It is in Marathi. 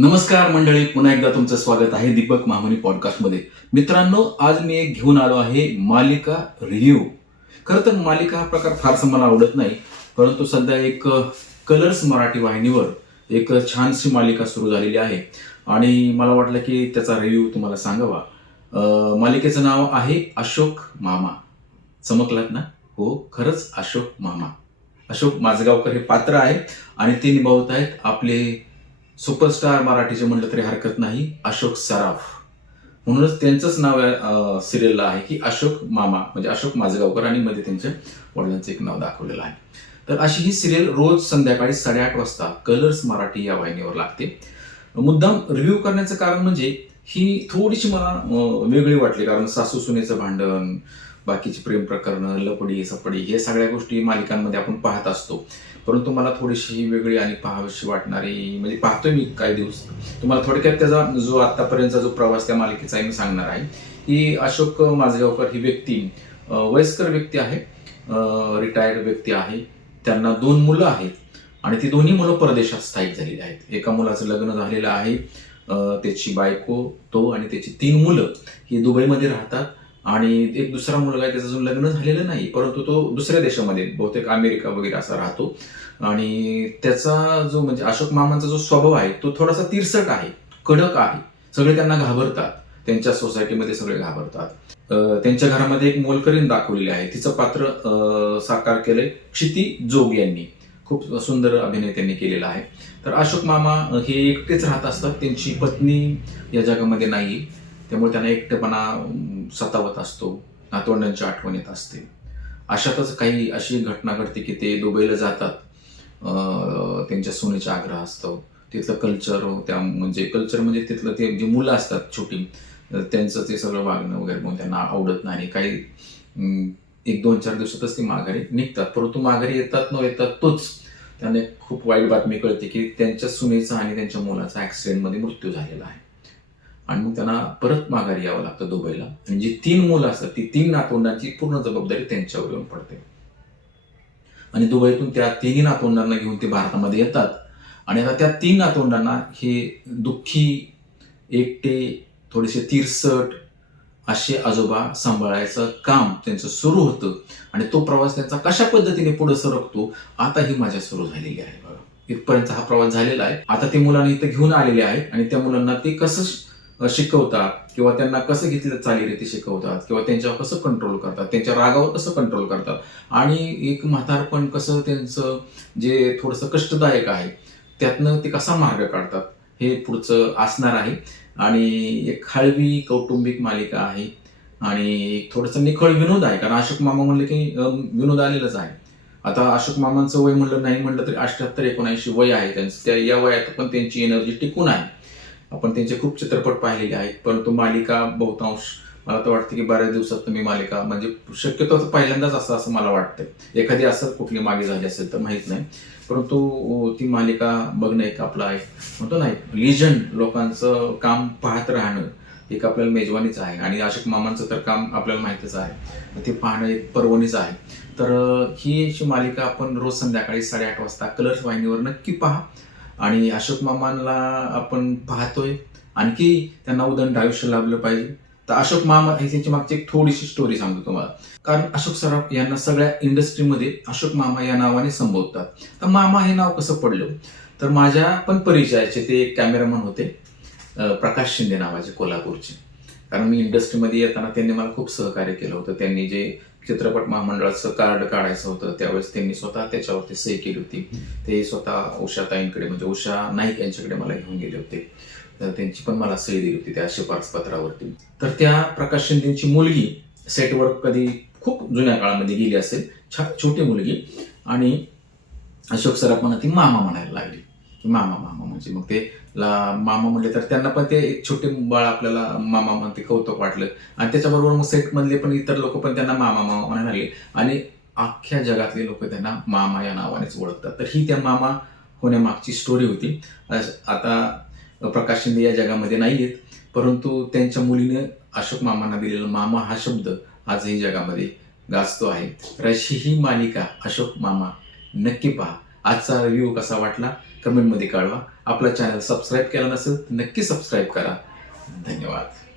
नमस्कार मंडळी पुन्हा एकदा तुमचं स्वागत आहे दीपक महामनी पॉडकास्टमध्ये मित्रांनो आज मी एक घेऊन आलो आहे मालिका रिव्ह्यू खरं तर मालिका हा प्रकार फारसा मला आवडत नाही परंतु सध्या एक कलर्स मराठी वाहिनीवर एक छानशी मालिका सुरू झालेली आहे. आणि मला वाटलं की त्याचा रिव्ह्यू तुम्हाला सांगावा. मालिकेचं नाव आहे अशोक मामा. चमकलात ना? हो खरंच अशोक मामा. अशोक माझगावकर हे पात्र आहे आणि ते निभावत आहेत आपले सुपरस्टार मराठीचे म्हटलं तरी हरकत नाही अशोक सराफ. म्हणूनच त्यांचंच नाव या सिरियलला आहे की अशोक मामा म्हणजे अशोक माझगावकर आणि मध्ये त्यांच्या वडिलांचं एक नाव दाखवलेलं आहे. तर अशी ही सिरियल रोज संध्याकाळी साडेआठ वाजता कलर्स मराठी या वाहिनीवर लागते. मुद्दाम रिव्ह्यू करण्याचं कारण म्हणजे ही थोडीशी मला वेगळी वाटली. कारण सासू सुनेचं भांडण बाकीची प्रेम प्रकरणं लपडी सपडी हे सगळ्या गोष्टी मालिकांमध्ये आपण पाहत असतो. परंतु मला थोडीशी वेगळी आणि पाहावीशी वाटणारी म्हणजे पाहतोय मी काही दिवस. तुम्हाला थोडक्यात त्याचा जो आतापर्यंतचा जो प्रवास त्या मालिकेचा आहे मी सांगणार आहे. की अशोक माझगावकर ही व्यक्ती वयस्कर व्यक्ती आहे रिटायर्ड व्यक्ती आहे. त्यांना दोन मुलं आहेत आणि ती दोन्ही मुलं परदेशात स्थायिक झालेली आहेत. एका मुलाचं लग्न झालेलं आहे. त्याची बायको तो आणि त्याची तीन मुलं ही दुबईमध्ये राहतात. आणि एक दुसरा मुलगा आहे त्याचं अजून लग्न झालेलं नाही परंतु तो दुसऱ्या देशामध्ये बहुतेक अमेरिका वगैरे असा राहतो. आणि त्याचा जो म्हणजे अशोक मामांचा जो स्वभाव आहे तो थोडासा तिरसट आहे कडक आहे. सगळे त्यांना घाबरतात. त्यांच्या सोसायटीमध्ये सगळे घाबरतात. त्यांच्या घरामध्ये एक मोलकरीण दाखवलेली आहे. तिचं पात्र साकार केलंय क्षिती जोग यांनी. खूप सुंदर अभिनय त्यांनी केलेला आहे. तर अशोक मामा हे एकटेच राहत असतात त्यांची पत्नी या जगामध्ये नाही. त्यामुळे त्यांना एकटेपणा सतावत असतो नातवंडांची आठवण येत असते. अशातच काही अशी घटना घडते की ते दुबईला जातात. त्यांच्या सोनेचा आग्रह असतो. तिथलं कल्चर त्या म्हणजे कल्चर म्हणजे तिथलं ते जे मुलं असतात छोटी त्यांचं ते सगळं वागणं वगैरे मग त्यांना आवडत नाही. काही एक दोन चार दिवसातच ते माघारी निघतात. परंतु माघारी येतात न येतात तोच त्यांना एक खूप वाईट बातमी कळते की त्यांच्या सुनेचा आणि त्यांच्या मुलाचा ॲक्सिडेंटमध्ये मृत्यू झालेला आहे. आणि मग त्यांना परत माघारी यावं लागतं दुबईला. आणि जी तीन मुलं असतात ती तीन नातवंडांची पूर्ण जबाबदारी त्यांच्यावर येऊन पडते. आणि दुबईतून त्या तिन्ही नातवंडांना घेऊन ते भारतामध्ये येतात. आणि आता त्या तीन नातवंडांना हे दुःखी एकटे थोडेसे तिरसट असे आजोबा सांभाळायचं काम त्यांचं सुरू होतं. आणि तो प्रवास त्यांचा कशा पद्धतीने पुढे सरकतो आता ही माझ्या सुरू झालेली आहे बघा. इथपर्यंत हा प्रवास झालेला आहे. आता ते मुलांना इथं घेऊन आलेले आहेत आणि त्या मुलांना ते कसं शिकवतात किंवा त्यांना कसं घेतलं चालीरीती शिकवतात किंवा त्यांच्यावर कसं कंट्रोल करतात त्यांच्या रागावर कसं कंट्रोल करतात. आणि एक म्हातारपण कसं त्यांचं जे थोडंसं कष्टदायक आहे त्यातनं ते कसा मार्ग काढतात हे पुढचं असणार आहे. आणि एक हळवी कौटुंबिक मालिका आहे. आणि एक थोडंसं निखळ विनोद आहे कारण अशोक मामा म्हणले की विनोद आलेलंच आहे. आता अशोक मामांचं वय म्हणलं नाही म्हणलं तरी अठ्याहत्तर एकोणऐंशी वय आहे त्यांचं. त्या या वयात पण त्यांची एनर्जी टिकून आहे. आपण त्यांचे खूप चित्रपट पाहिलेले आहेत परंतु मालिका बहुतांश मला तर वाटतं की बऱ्याच दिवसात तुम्ही मालिका म्हणजे शक्यतो तर पहिल्यांदाच असं असं मला वाटतं एखादी असं कुठली मागे झाली असेल तर माहीत नाही. परंतु ती मालिका बघणं एक आपला एक म्हणतो ना लिजन लोकांचं काम पाहत राहणं एक आपल्याला मेजवानीच आहे. आणि अशोक मामांचं तर काम आपल्याला माहितीच आहे. ते पाहणं एक पर्वणीच आहे. तर ही अशी मालिका आपण रोज संध्याकाळी साडेआठ वाजता कलर्स वाहिनीवर नक्की पहा. आणि अशोक मामांना आपण पाहतोय. आणखी त्यांना उदंड आयुष्य लाभलं पाहिजे. तर अशोक मामा यांच्या मागची एक थोडीशी स्टोरी सांगतो तुम्हाला. कारण अशोक सराफ यांना सगळ्या इंडस्ट्रीमध्ये अशोक मामा या नावाने संबोधतात. तर मामा हे नाव कसं पडलं? तर माझ्या पण परिचयाचे ते एक कॅमेरामन होते प्रकाश शिंदे नावाचे कोल्हापूरचे. कारण मी इंडस्ट्रीमध्ये येताना त्यांनी मला खूप सहकार्य केलं होतं. त्यांनी जे चित्रपट महामंडळाचं कार्ड काढायचं होतं त्यावेळेस त्यांनी स्वतः त्याच्यावरती सही केली होती. ते स्वतः उषाताईंकडे म्हणजे उषा नाईक यांच्याकडे मला घेऊन गेले होते. त्यांची पण मला सही दिली होती त्या शिफारस पत्रावरती तर त्या प्रकाश शिंदेची मुलगी सेटवर कधी खूप जुन्या काळामध्ये गेली असेल छा छोटी मुलगी. आणि अशोक सराफांना ती मामा म्हणायला लागली. की मामा मामा म्हणजे मग ते ला मामा म्हणले तर त्यांना पण ते एक छोटे बाळ आपल्याला मामा म्हणते कौतुक वाटलं. आणि त्याच्याबरोबर मग सेटमधले पण इतर लोक पण त्यांना मामा मामा म्हणायला लागले. आणि अख्ख्या जगातले लोक त्यांना मामा या नावानेच ओळखतात. तर ही त्या मामा होण्यामागची स्टोरी होती. आता प्रकाश शिंदे या जगामध्ये नाही आहेत परंतु त्यांच्या मुलीने अशोक मामांना दिलेला मामा हा शब्द आजही जगामध्ये गाजतो आहे. तर अशी ही मालिका अशोक मामा नक्की पहा. आजचा रिव्ह्यू कसा वाटला? कमेंटमध्ये कळवा. आपला चॅनल सबस्क्राईब केला नसेल तर नक्की सबस्क्राईब करा. धन्यवाद.